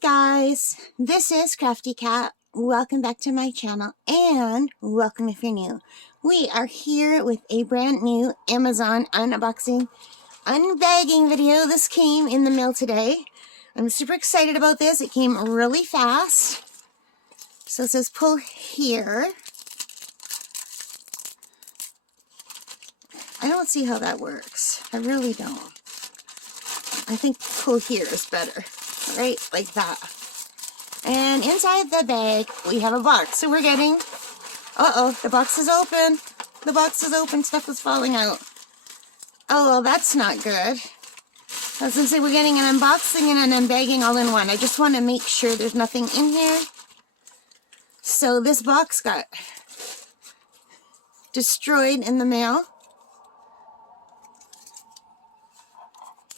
guys, this is Crafty Cat. Welcome back to my channel and welcome if you're new. We are here with a brand new Amazon unboxing, unbagging video. This came in the mail today. I'm super excited about this. It came really fast. So it says pull here. I don't see how that works. I really don't. I think pull here is better. Right? Like that. And inside the bag, we have a box. So we're getting... Uh-oh, the box is open. The box is open. Stuff is falling out. Oh, well, that's not good. I was going to say we're getting an unboxing and an unbagging all in one. I just want to make sure there's nothing in here. So this box got destroyed in the mail.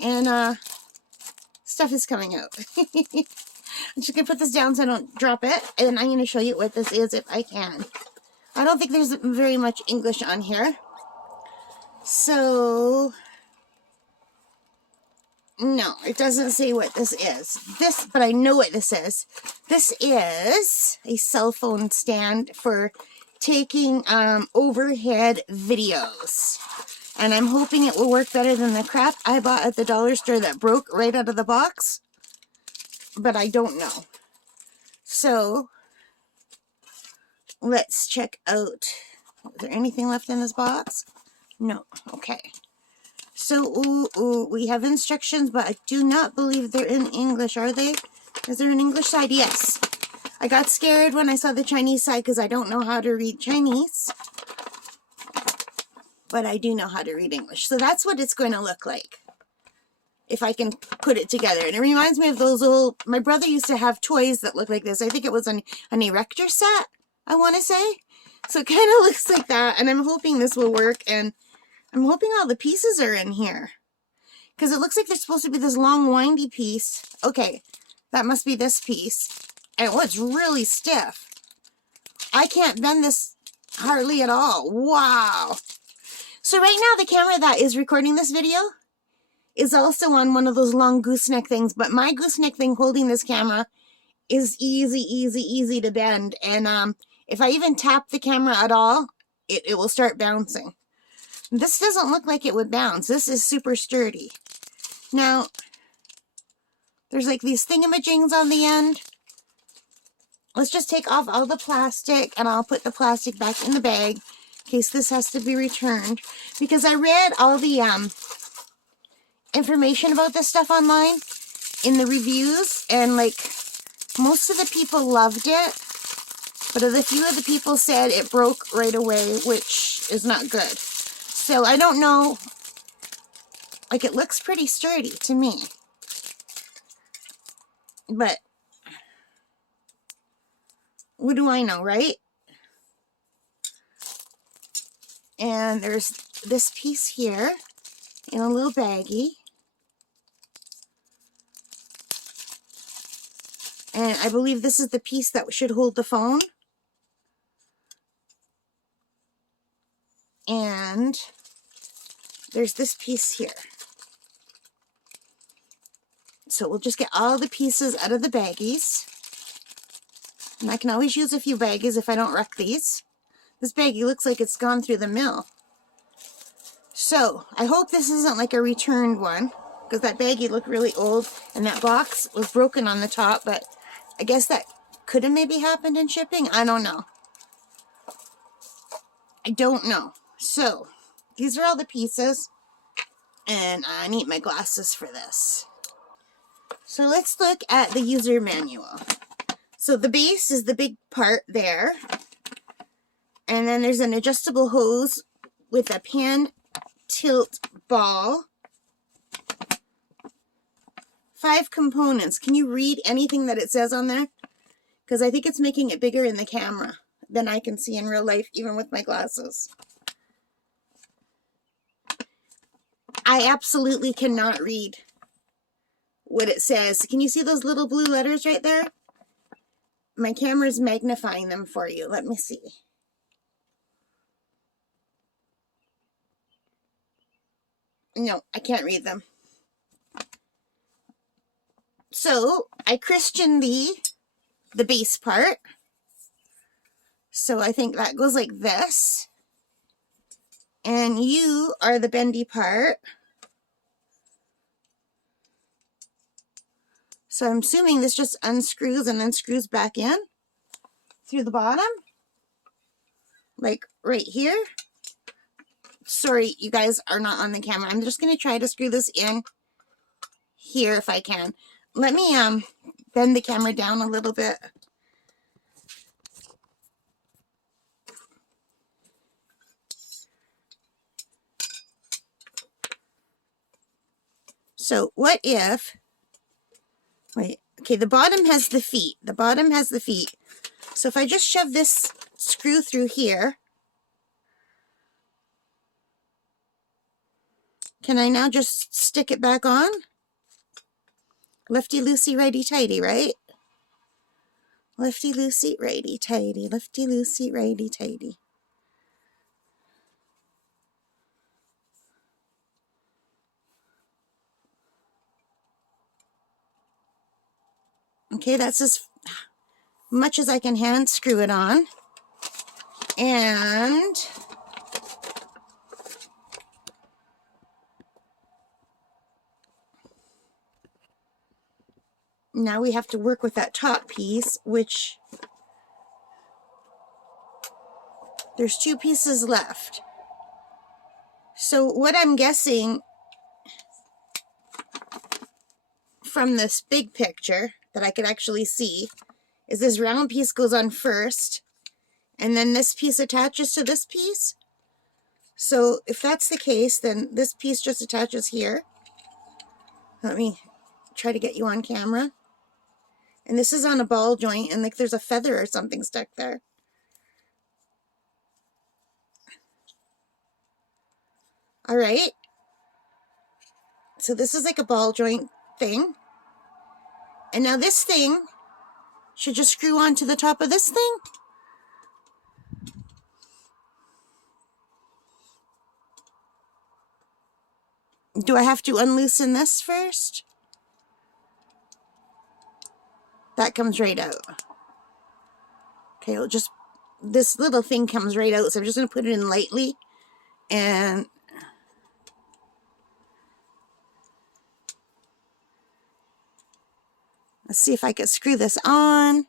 And, stuff is coming out. I'm just going to put this down so I don't drop it. And I'm going to show you what this is if I can. I don't think there's very much English on here. So, no, it doesn't say what this is. But I know what this is. This is a cell phone stand for taking overhead videos. And I'm hoping it will work better than the crap I bought at the dollar store that broke right out of the box. But I don't know. So, let's check out. Is there anything left in this box? No. Okay. So, we have instructions, but I do not believe they're in English, are they? Is there an English side? Yes. I got scared when I saw the Chinese side because I don't know how to read Chinese. But I do know how to read English. So that's what it's going to look like. If I can put it together. And it reminds me of those old... My brother used to have toys that look like this. I think it was an erector set, I want to say. So it kind of looks like that. And I'm hoping this will work. And I'm hoping all the pieces are in here. Because it looks like there's supposed to be this long, windy piece. Okay, that must be this piece. And it's really stiff. I can't bend this hardly at all. Wow. So right now, the camera that is recording this video is also on one of those long gooseneck things. But my gooseneck thing holding this camera is easy to bend. And if I even tap the camera at all, it will start bouncing. This doesn't look like it would bounce. This is super sturdy. Now, there's like these thingamajings on the end. Let's just take off all the plastic, and I'll put the plastic back in the bag in case this has to be returned. Because I read all the information about this stuff online in the reviews, and like most of the people loved it, but a few of the people said it broke right away, which is not good. So I don't know, like it looks pretty sturdy to me, but what do I know, right? And there's this piece here in a little baggie. And I believe this is the piece that should hold the phone. And there's this piece here. So we'll just get all the pieces out of the baggies. And I can always use a few baggies if I don't wreck these. This baggie looks like it's gone through the mill. So I hope this isn't like a returned one, because that baggie looked really old and that box was broken on the top, but I guess that could have maybe happened in shipping. I don't know. I don't know. So, these are all the pieces. And I need my glasses for this. So, let's look at the user manual. So, the base is the big part there. And then there's an adjustable hose with a pan tilt ball. 5 components. Can you read anything that it says on there? Because I think it's making it bigger in the camera than I can see in real life, even with my glasses. I absolutely cannot read what it says. Can you see those little blue letters right there? My camera's magnifying them for you. Let me see. No, I can't read them. So I christened the base part. So I think that goes like this. And you are the bendy part. So I'm assuming this just unscrews and then screws back in through the bottom. Like right here. Sorry, you guys are not on the camera. I'm just going to try to screw this in here if I can. Let me bend the camera down a little bit. So what if, wait, okay, the bottom has the feet. The bottom has the feet. So if I just shove this screw through here, can I now just stick it back on? Lefty-loosey, righty-tighty, right? Lefty-loosey, righty-tighty, lefty-loosey, righty-tighty. Okay, that's as much as I can hand screw it on. And now we have to work with that top piece, which there's 2 pieces left. So what I'm guessing from this big picture that I could actually see is this round piece goes on first, and then this piece attaches to this piece. So if that's the case, then this piece just attaches here. Let me try to get you on camera. And this is on a ball joint, and like there's a feather or something stuck there. All right. So this is like a ball joint thing. And now this thing should just screw onto the top of this thing. Do I have to unloosen this first? That comes right out. Okay, it'll just, this little thing comes right out, so I'm just going to put it in lightly. And let's see if I can screw this on.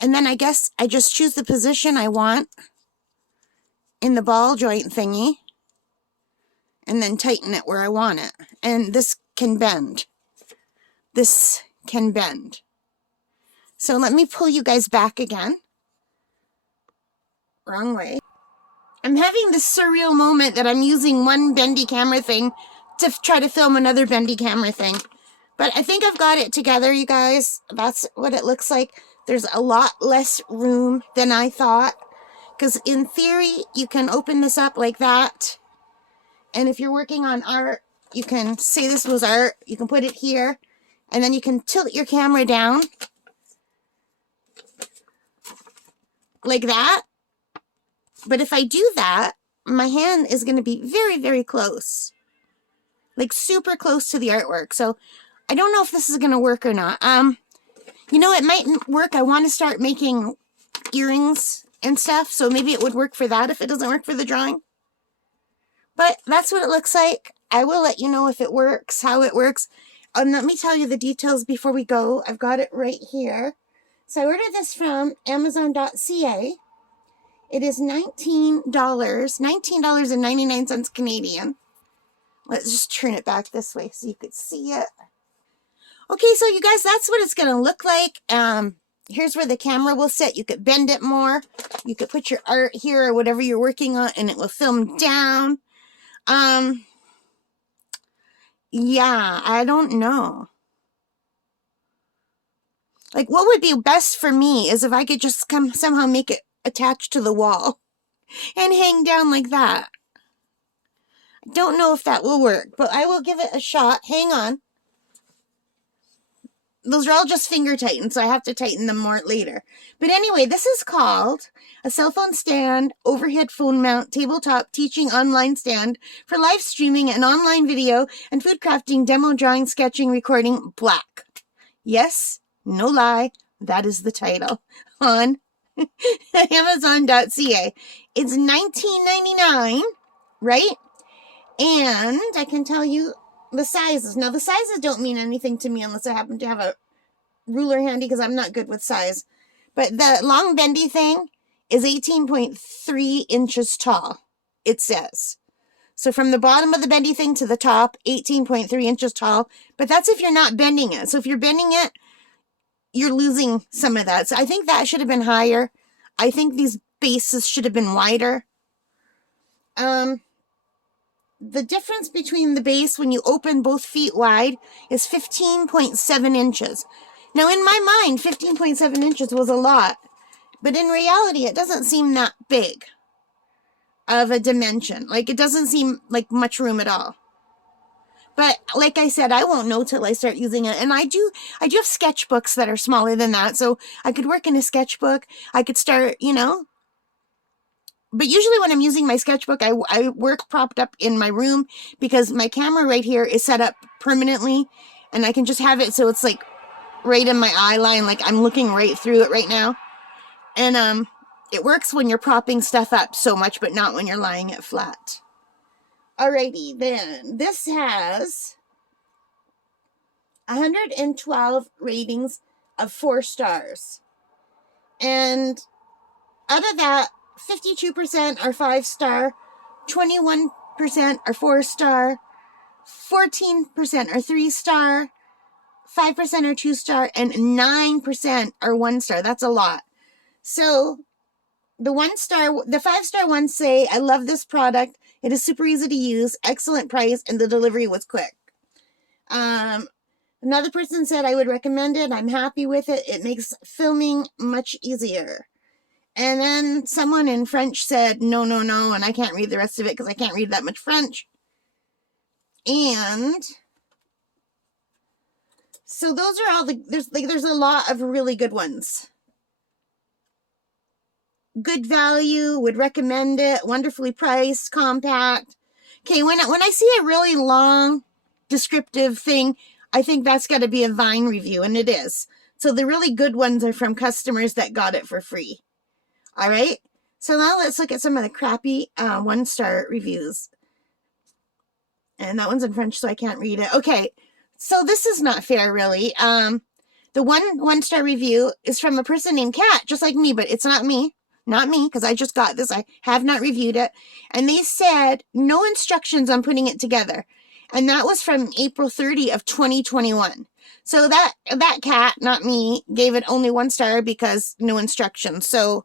And then I guess I just choose the position I want in the ball joint thingy, and then tighten it where I want it. And this can bend. This can bend. So let me pull you guys back again. Wrong way. I'm having this surreal moment that I'm using one bendy camera thing to try to film another bendy camera thing. But I think I've got it together, you guys. That's what it looks like. There's a lot less room than I thought. Because in theory, you can open this up like that. And if you're working on art, you can say this was art. You can put it here. And then you can tilt your camera down. Like that. But if I do that, my hand is going to be very, very close. Like super close to the artwork. So I don't know if this is going to work or not. You know, it might work. I want to start making earrings and stuff. So maybe it would work for that if it doesn't work for the drawing. But that's what it looks like. I will let you know if it works, how it works. Let me tell you the details before we go. I've got it right here. So I ordered this from Amazon.ca. It is $19, $19.99 Canadian. Let's just turn it back this way so you could see it. Okay, so you guys, that's what it's going to look like. Here's where the camera will sit. You could bend it more. You could put your art here or whatever you're working on, and it will film down. Yeah, I don't know. Like, what would be best for me is if I could just somehow make it attached to the wall and hang down like that. Don't know if that will work, but I will give it a shot. Hang on. those are all just finger tightened, so I have to tighten them more later. But anyway, this is called a cell phone stand, overhead phone mount, tabletop teaching online stand for live streaming and online video and food crafting, demo drawing, sketching, recording, black. Yes, no lie, that is the title on Amazon.ca. It's $19.99, right? And I can tell you the sizes. Now, the sizes don't mean anything to me unless I happen to have a ruler handy because I'm not good with size. But the long bendy thing is 18.3 inches tall, it says. So from the bottom of the bendy thing to the top, 18.3 inches tall. But that's if you're not bending it. So if you're bending it, you're losing some of that. So I think that should have been higher. I think these bases should have been wider. The difference between the base when you open both feet wide is 15.7 inches. Now, in my mind, 15.7 inches was a lot. But in reality, it doesn't seem that big of a dimension. Like, it doesn't seem like much room at all. But like I said, I won't know till I start using it. And I do have sketchbooks that are smaller than that. So I could work in a sketchbook. I could start, you know. But usually when I'm using my sketchbook, I work propped up in my room because my camera right here is set up permanently. And I can just have it so it's like right in my eye line, like I'm looking right through it right now. And it works when you're propping stuff up so much, but not when you're lying it flat. Alrighty, then. This has 112 ratings of 4 stars. And out of that, 52% are 5-star, 21% are 4-star, 14% are 3-star, 5% are 2-star, and 9% are 1-star. That's a lot. So the 5-star ones say, I love this product. It is super easy to use, excellent price, and the delivery was quick. Another person said, I would recommend it. I'm happy with it. It makes filming much easier. And then someone in French said, no, and I can't read the rest of it because I can't read that much French. And so those are all there's a lot of really good ones. Good value, would recommend it, wonderfully priced, compact. Okay, when I see a really long descriptive thing, I think that's got to be a Vine review, and it is. So the really good ones are from customers that got it for free. All right, so now let's look at some of the crappy 1-star reviews. And that one's in French, so I can't read it. Okay, so this is not fair, really. The 1-star review is from a person named Kat, just like me, but it's not me. Not me, because I just got this. I have not reviewed it. And they said no instructions on putting it together. And that was from April 30 of 2021. So that Kat, not me, gave it only 1 star because no instructions. So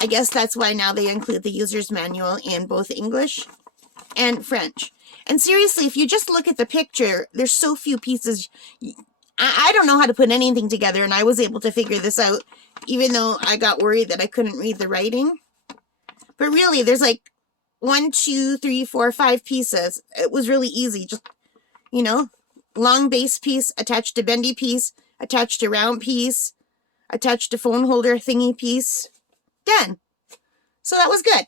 I guess that's why now they include the user's manual in both English and French. And seriously, if you just look at the picture, there's so few pieces. I don't know how to put anything together, and I was able to figure this out, even though I got worried that I couldn't read the writing. But really, there's like 1, 2, 3, 4, 5 pieces. It was really easy. Just, you know, long base piece attached to bendy piece, attached to round piece, attached to phone holder thingy piece. Done. So that was good.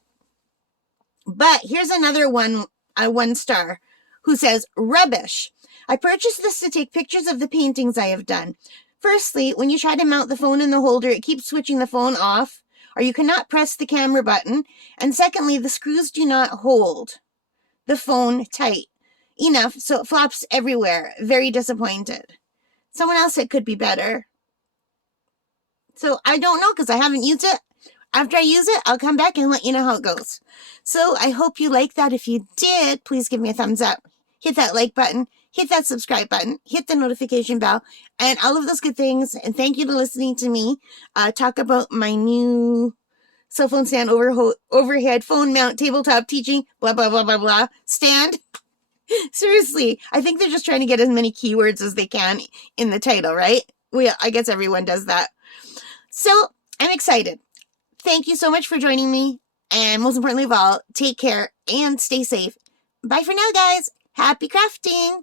But here's another one, a 1 star, who says, rubbish. I purchased this to take pictures of the paintings I have done. Firstly, when you try to mount the phone in the holder, it keeps switching the phone off, or you cannot press the camera button. And secondly, the screws do not hold the phone tight enough, so it flops everywhere. Very disappointed. Someone else said could be better. So I don't know because I haven't used it. After I use it, I'll come back and let you know how it goes. So I hope you like that. If you did, please give me a thumbs up. Hit that like button. Hit that subscribe button. Hit the notification bell. And all of those good things. And thank you for listening to me talk about my new cell phone stand, overhead phone mount, tabletop teaching, blah, blah, blah, blah, blah, stand. Seriously, I think they're just trying to get as many keywords as they can in the title, right? I guess everyone does that. So I'm excited. Thank you so much for joining me. And most importantly of all, take care and stay safe. Bye for now, guys. Happy crafting.